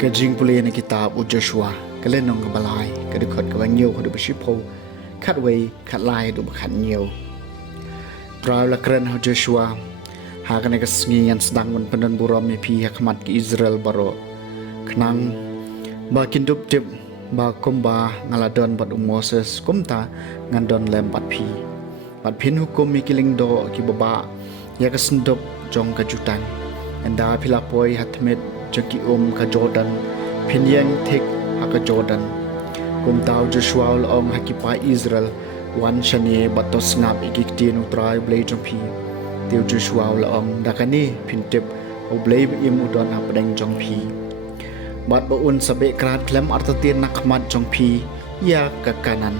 Kajing pulih na kitab u Joshua kalen nong kabalay kadukot kabangiyo kudu besipo katway katlay du bakat niyo. Traw lakren ha Joshua hakan kasngiyan sedang mun penan buram mi pi hakmat ki Israel baro kenang ba kindup tip ba kumba ngaladon bat Moses kumta ngandon lem bat pin hukum mi kiling do ki baba ya kasendup jong kajutan enda pilapoi hatmet jaki ka Jordan pinyang thik haka Jordan kum tau Joshua ong hakipa Israel wan shani batos ngap ikiktin utrai blay jompi tiu Joshua ong dakani pintip oblay im udon hapadeng jompi bat baun sabe krat klem artatin nakmat jompi ya ke kanan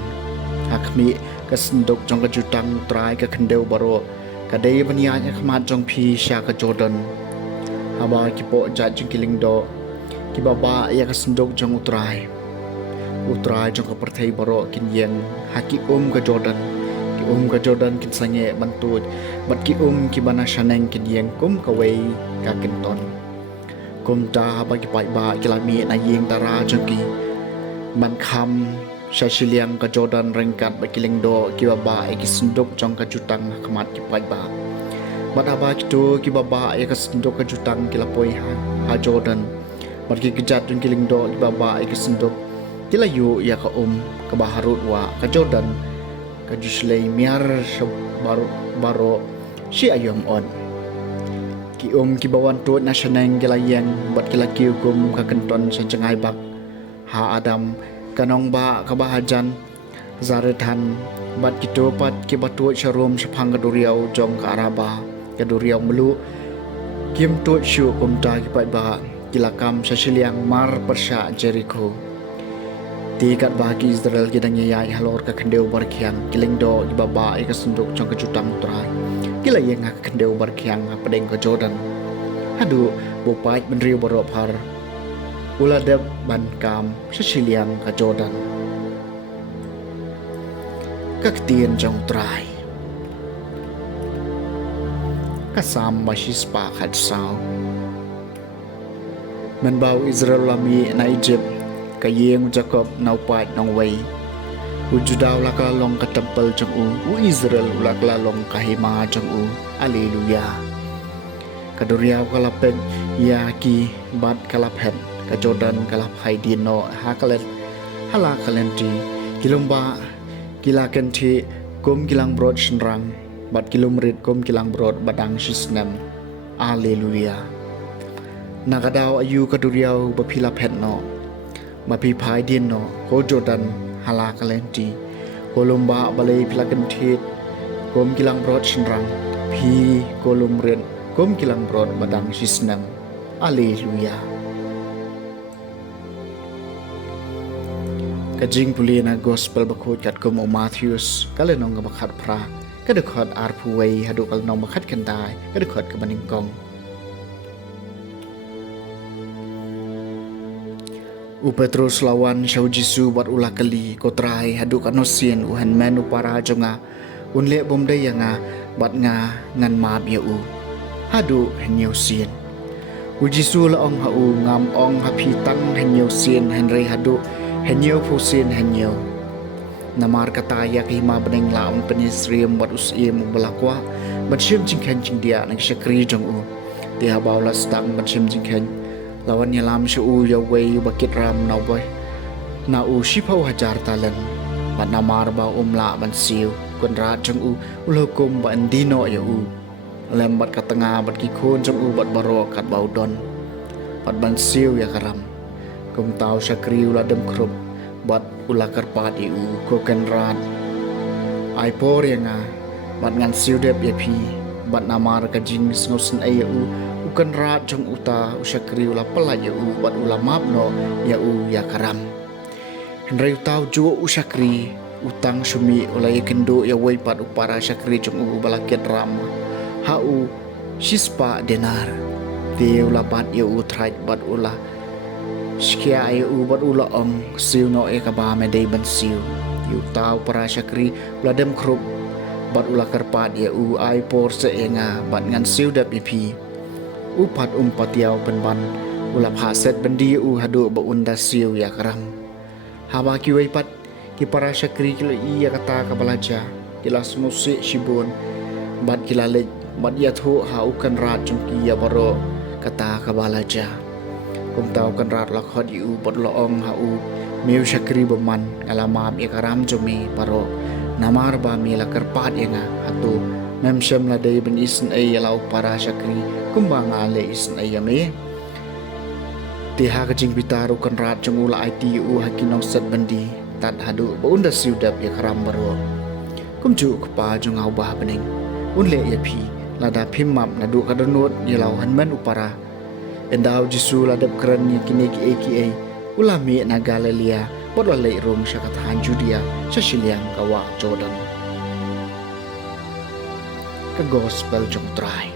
hakmi kasendok jong kajutang utrai ke kendeu baro kadai banianya kmat jompi sya ke Jordan haba kipo jat jengkiling do kibaba ya kasendok jong utrai jong kapertai baro kin yang haki ke Jordan ke Jordan kin sange bantut bat ki kibana shaneng kin yang kawai ka kinton ta haba ki pai ba kilami na yeng tara jengki man kham shashiliang ke Jordan rengkat bakiling do kibaba ya kasendok jong kajutang khamat ki pai ba Badaba kitu ki baba ya kasendok ka jutang kilapoi ha Jordan marki kejat dun kiling do ki baba ya kasendok kilayu ya ka ka baharut wa ka Jordan ka juslei miar baro si ayom on ki ki bawan tu nasioneng kilayeng bat kilaki hukum ka kenton sa cengai bak ha Adam kanong ba ka bahajan zaretan bat kitu pat ki batu sharum sepang kaduriau jong ka Araba kaduriau melu kim tu shu kumta kipat ba kilakam sasiliang mar persya Jericho tikat bagi Israel kidang yai halor ka kendeu barkiang kiling do ibaba ika senduk jong kejutang utrai kilayeng ka kendeu barkiang padeng ke Jordan hadu bopait menriu borop har uladeb bankam sasiliang ka Jordan kaktien jong utrai kasam masispa khadsau menbau Israel lami na Egypt kayeng Jacob naupat nongway ujudaw lakalong ka temple jong u Israel ulaklalong kahima jong Alleluia kaduriaw kalapet ya ki bat kalaphet ka Jordan kalaphai dino hakalet hala kalenti kilumba kilakenti kum kilang brod shenrang bat kilumrit kum kilang brod badang shisnem Alleluia nakadaw ayu kaduriaw bapila petno mapipai din no ho Jordan hala kalenti kolumba balai pilakentit kum kilang brod shenrang pi kolumrit kum kilang brod badang shisnem Alleluia kajing pulina gospel bakut kat kum Matthews kalenong bakat pra kadukot arpuway haduk alnong makat kentai kadukot kebaningkong Petrus lawan syau Jisu buat ulah kali kotrai haduk anosien uhan menu para jonga unle bomday nga bat nga ngan mab ya hadu henyo sien Jisu laong ngam ong hapitang henyo sien henry hadu henyo pusin henyo namar kata ya kihima beneng laon penisriam buat usim belakwa bersyim jingken jing dia nang syakri jong dia baula stang bersyim jingken lawan nyalam syu ya wei bakit ram na boy na shipau hajar talan bat namar ba la ban siu kun ra jong ulhukum ba andino ya lem bat katengah bat kikun jong u bat baro kat baudon bat ban siu ya karam kum tau syakri ula dem krup bat ula karpat u ko ken rat ai por yang bat ngan siu dep ya pi bat namar ka jing sngosen ai u kan rat jong uta usyakri ula pala ya u bat ula map no ya u ya karam henry tau juo usyakri utang sumi ula ya kendo ya wei pat upara syakri jong u balaket ram ha u shispa denar de ula pat ya u trait bat ula skia ya u bat ula ong siu no e ka ba me dei ban siu yu tau para syakri ula dem krup bat ula karpat ya u ai por se enga bat ngan siu dap ipi upat patiau penban ulap haset bendi u hadu ba unda siu ya karam haba ki wei pat ki para syakri kilo iya kata ka balaja kila smusi shibun bat kila le bat ya thu ha ukan rat jong ki ya baro kata ka balaja kum tau kan rat la khod u bat lo ong ha u meu syakri beman alama ya karam jomi paro namar ba mi la karpat yenga hatu mem shem la dei ben isen ai lau para syakri kumbang ale isen ai ame tiha ka jing bitaru kan rat jong ula IT u hakinong set bandi tat hadu ba unda siu dap ya karam baro kum ju kpa jong au ba bening un le ya pi la da phim map na du ka donot ya lau hanman upara endau jisu la dap kran ni kini ki aka ulami na galilia bod la le rom syakat hanjudia sasiliang kawa Jordan ke gospel jong try